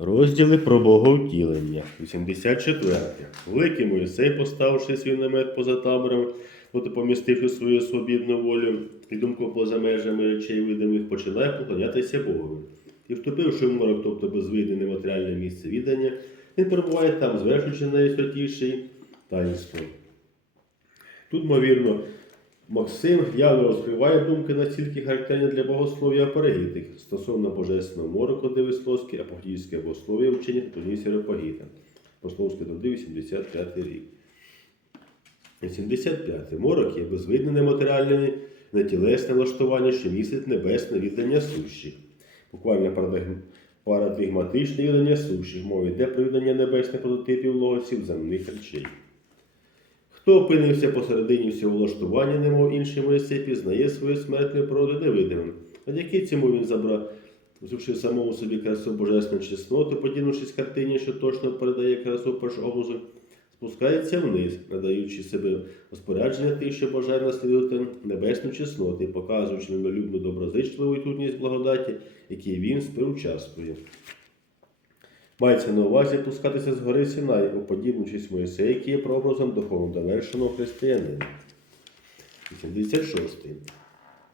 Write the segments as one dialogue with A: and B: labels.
A: Розділи про Боговтілення. 84. Великий Моїсей, поставивши свій намет поза таборами, проти помістивши свою свобідну волю і думку поза межами речей видимих, починає поклонятися Богові. І вступивши в морок, тобто безвидне нематеріальне місце віддання, він перебуває там, звершуючи найсвятіший таїнство. Тут, ймовірно, Максим явно розкриває думки настільки характерні для богослов'я перегітих стосовно божественного мороку, де Весловське, апофдійське богослов'я вчення Тоні Сіропагіта. Пословське труди, 85 рік. 85. Морок є безвидне нематеріальне, нетілесне влаштування, що містить небесне віддання сущих. Буквально парадигматичне віддання сущих, мова йде про віддання небесних прототипів логосів земних речей. Хто опинився посередині всього влаштування, немов інший Моїсей, пізнає свою смертну природу невидимим. Який цьому він забрав, взявши самому собі красу божественну чесноту, подінувшись картині, що точно передає красу першого спускається вниз, надаючи себе розпорядження тих, що бажає наслідувати небесну чесноту, показуючи мимолюбну доброзичливу і тутність благодаті, якій він співучаствує. Мається на увазі пускатися з гори Синай, уподібнившись Моїсею, який є прообразом духовно довершеного християнина. 86.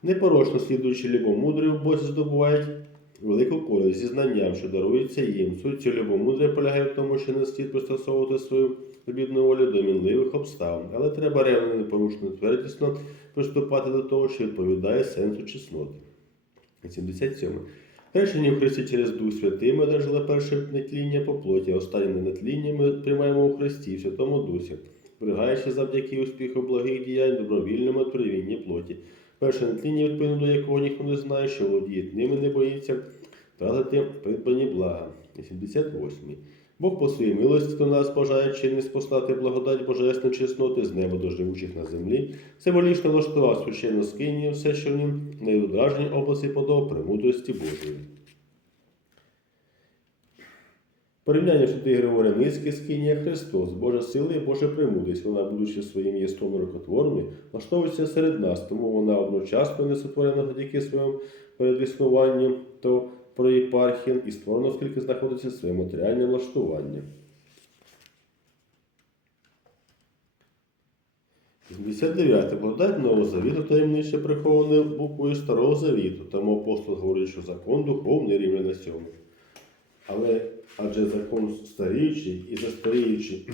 A: Непорочно слідуючи любомудрі в Бозі здобувають велику користь зі знанням, що дарується їм. Суть цього любомудря полягає в тому, що не слід пристосовувати свою бідну волю до мінливих обставин, але треба ревно непорушно твердісно приступати до того, що відповідає сенсу чесноти. 77. Речені в Христі через Дух Святий ми одержали перше нетління по плоті, останнє нетління ми приймаємо у Христі, в Святому Дусі, зберігаючи завдяки успіху благих діянь добровільному откровінні плоті. Перше нетління, відповідно до якого ніхто не знає, що володіє ними, не боїться втратити придбані блага. 88. Бог по своїй милості до нас бажає чинність послати благодать божественної чесноти з неба до живучих на землі, символічно влаштував священну скинію, все, що в нім найвідображені області подоб премудрості Божої. Порівняння святий Григорія Ницький скинія Христос, Божа сила і Божа премудрість, вона, будучи своїм єством рукотворною, влаштовується серед нас, тому вона одночасно не сотворена завдяки своєму передвіснуванню то про єпархіям і створена, оскільки знаходиться своє матеріальне влаштування. 79. Благодать Нового Завіту таємниче приховане буквою Старого Завіту, тому апостол говорить, що закон духовний рівня на сьому. Але адже закон старіючий і застаріючий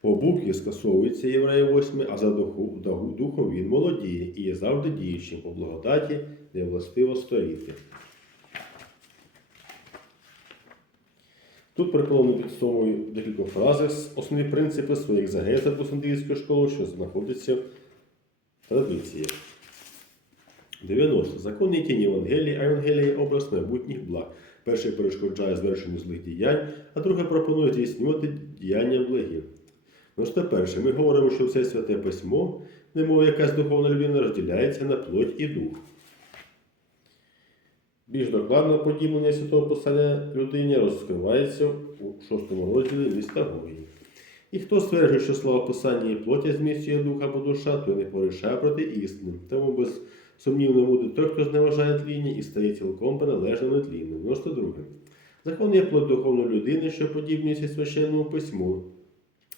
A: по букві скасовується євреї 8, а за духом він молодіє і є завжди діючим по благодаті, де властиво старіти. Тут прикладно підсумую в декількох фразах основні принципи своїх екзегета Константинської школи, що знаходиться в традиціях. 90. Закон не тінь Євангелії, а Євангелія є образ майбутніх благ. Перший перешкоджає звершенню злих діянь, а друге пропонує здійснювати діяння благів. 91. Ми говоримо, що все святе письмо, немов якась духовна людина, розділяється на плоть і дух. Більш докладно подібнення святого писання людині розкривається у шостому розділі міста Гої. І хто стверджує, що слава Писання і плоті зміцнює дух або душа, то не порішає проти істини. Тому без сумнівно буде той, хто зневажає тління і стає цілком перележним тлінним. 92. Закон є плод духовної людини, що подібнюється священному письму.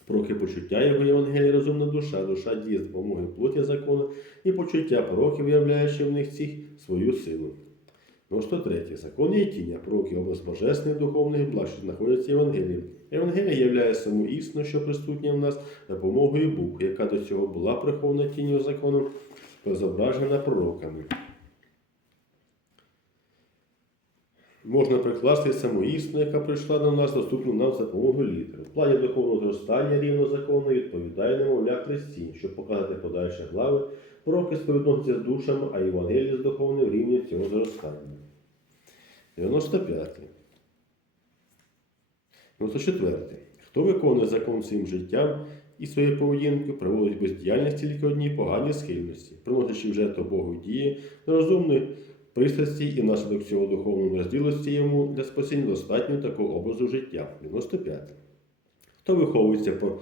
A: Прохи почуття його Євангелія розумна душа, душа діє з допомогою плоті закону і почуття пороків, виявляючи в них цих свою силу. 93. Закон є тіння, пророки образ божественних духовних благ, що знаходяться в Євангелії. Євангелія являє саму істину, що присутня в нас допомогою букви, яка до цього була прихована тінню закону та зображена пророками. Можна прикласти саму яка прийшла до нас, доступну нам за допомогою літер. В плані духовного зростання рівно закону відповідає немовля Христі, щоб показати подальші глави, пророки сповідносяться з душами, а Євангелія з духовним рівнем цього зростання. 95. 94. Хто виконує закон своїм життям і своєю поведінкою, приводить бездіяльність тільки одній поганій схильності, приносячи вже то Богу дії, нерозумної пристрасті і внаслідок цього духовної розділості йому для спасіння достатньо такого образу життя. 95. Хто виховується по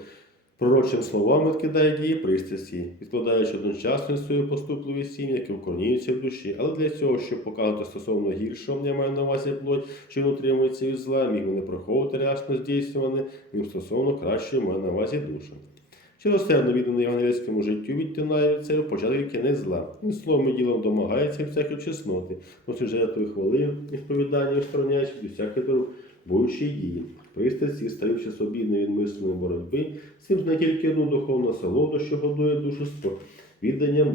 A: Пророчим словами відкидає дії пристрасті, відкладаючи одночасно свою поступливість сім'ї, які вкорінюються в душі. Але для цього, щоб показати стосовно гіршого, я маю на увазі плоть, що він утримується від зла, міг не приховувати рясно здійснюване, ним стосовно кращої маю на увазі душу. Щиросердно відданий євангельському життю відтинає від себе початок і кінець зла. Він словом і ділом домагається всякої чесноти, носить жертви хвали і сповідання, устороняючи від всякої турбуючої дії. Пристрасті, ставивши собі невідмисленої боротьби, цим не тільки одну духовну насолоду, що годує душу відданням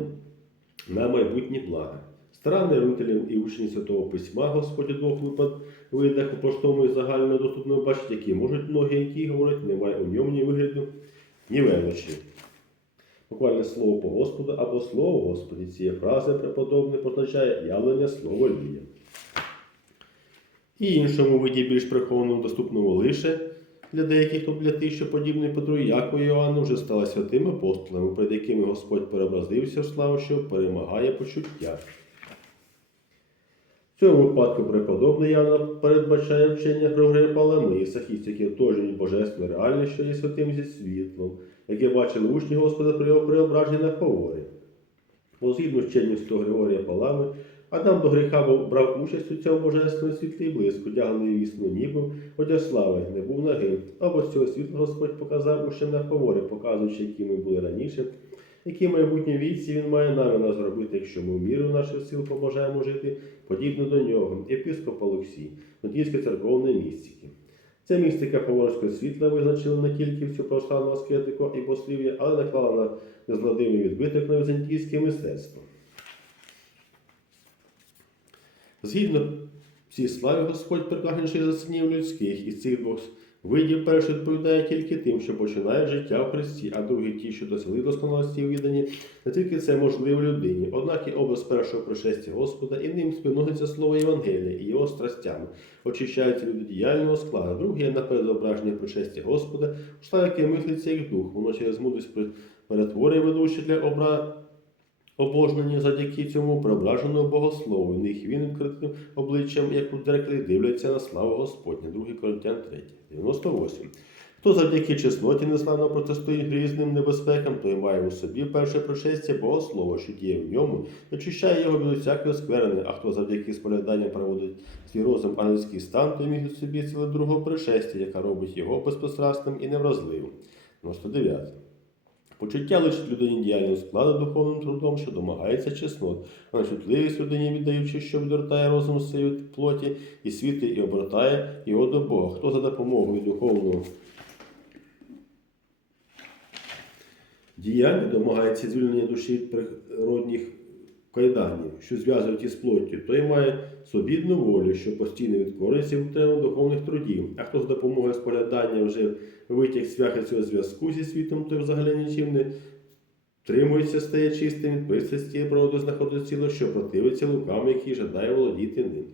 A: на майбутнє благо. Старанний рителем і учні Святого Письма Господь у двох випадках у простому і загально доступному бачить, які можуть многі, які говорять, немає у ньому ні вигляду, ні величі. Буквально слово по Господу або слово Господі. Цієї фрази преподобне позначає явлення слова людям. І іншому виді більш прихованому, доступному лише для деяких, то для тих, що подібний Петру і Якову і Іоанну вже стали святими апостолами, перед якими Господь переобразився в славу, що перемагає почуття. Цьому випадку преподобний Яна передбачає вчення Григорія Палами і Сахіст, які отожнюють божественне реальне, що є святим зі світлом, яке бачили учні Господа при його преображенні на фаворі. Бо згідно з святого Григорія Палами, Адам до гріха брав участь у цьому божественному світлі і блиску, одягнений вісну ніби, одяг слави, не був нагим. Або з цього світла Господь показав уще на фаворі, показуючи, які ми були раніше, які майбутні війці він має намір нас зробити, якщо ми в міру наших сил побажаємо жити, подібно до нього, єпископ Олексій, Нотійське церковне містики. Ця містика фаворського світла визначила не тільки всю православну аскетику і послів'я, але наклала на незгладимий відбиток на візантійське мистецтво. Згідно цій славі Господь прекрасніший за синів людських, із цих двох видів перший відповідає тільки тим, що починає життя в Христі, а другий ті, що досягли досконалості у відданні, не тільки це можливо людині, однак і образ першого пришестя Господа, і ним співноситься слово Євангелія і його страстями, очищаються люди діяльного складу. Друге є напередображення пришестя Господа, у яке мислиться як дух, воно через мудрість перетворює ведуче для обра обожнені завдяки цьому преображеному богослову. Них він відкритим обличчям, як у дзеркалі, дивляться на славу Господня. 2 Коринтян 3, 98. Хто завдяки чесноті неславно протистоїть різним небезпекам, той має у собі перше пришестя Богослова, що діє в ньому, очищає його від усякої скверни, а хто завдяки спогляданням проводить свій розум ангельський стан, той міг у собі ціле другого пришестя, яка робить його безпострастним і невразливим. 99. Почуття лишить людині діяльного складу духовним трудом, що домагається чеснот, а на чутливість людині віддаючи, що відвертає розум свій від плоті і світи, і обертає його до Бога. Хто за допомогою духовного діяння домагається звільнення душі від природних кайданів, що зв'язують із плоттю, той має собідну волю, що постійно відкориться в тему духовних трудів. А хто з допомогою споглядання вже витяг свяхи цього зв'язку зі світом, той взагалі нічим не тримується, стає чистим від пристрасті і правди знаходить ціло, що противиться лукам, який жадає володіти ним.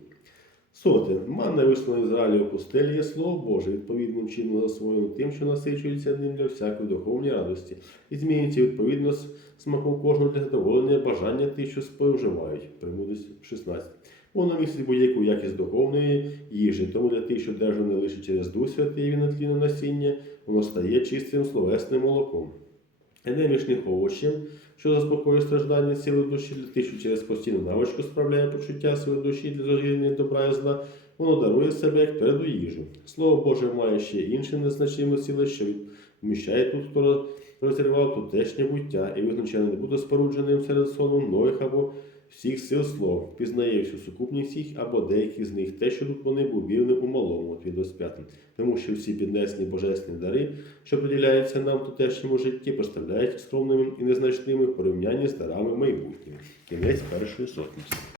A: Соте, манна вислана Ізраїлю у пустелі є слово Боже, відповідним чином засвоєно тим, що насичується ним для всякої духовної радості, і змінюється відповідно з смаком кожного для задоволення бажання тих, що споживають. Примудись 16. Воно містить будь-яку якість духовної їжі, тому для тих, що держане лише через Дух Святий і нетлінне насіння, воно стає чистим словесним молоком. Енемічних овочів, що заспокоює страждання сили душі для тих, що через постійну навичку справляє почуття своєї душі для зажирення добра і зла, воно дарує себе як переду їжу. Слово Боже має ще інше незначиме ціле, що вміщає тут, хто розірвав тутешнє буття і визначено не буде спорудженим серед сону многих або всіх сил слов, пізнає всю сукупність їх або деяких з них, те, що тут вони був вірним у малому, від 25. Тому що всі піднесені божественні дари, що приділяються нам в тутешньому житті, представляють скромними і незначними в порівнянні з дарами майбутніми. Кінець першої сотні.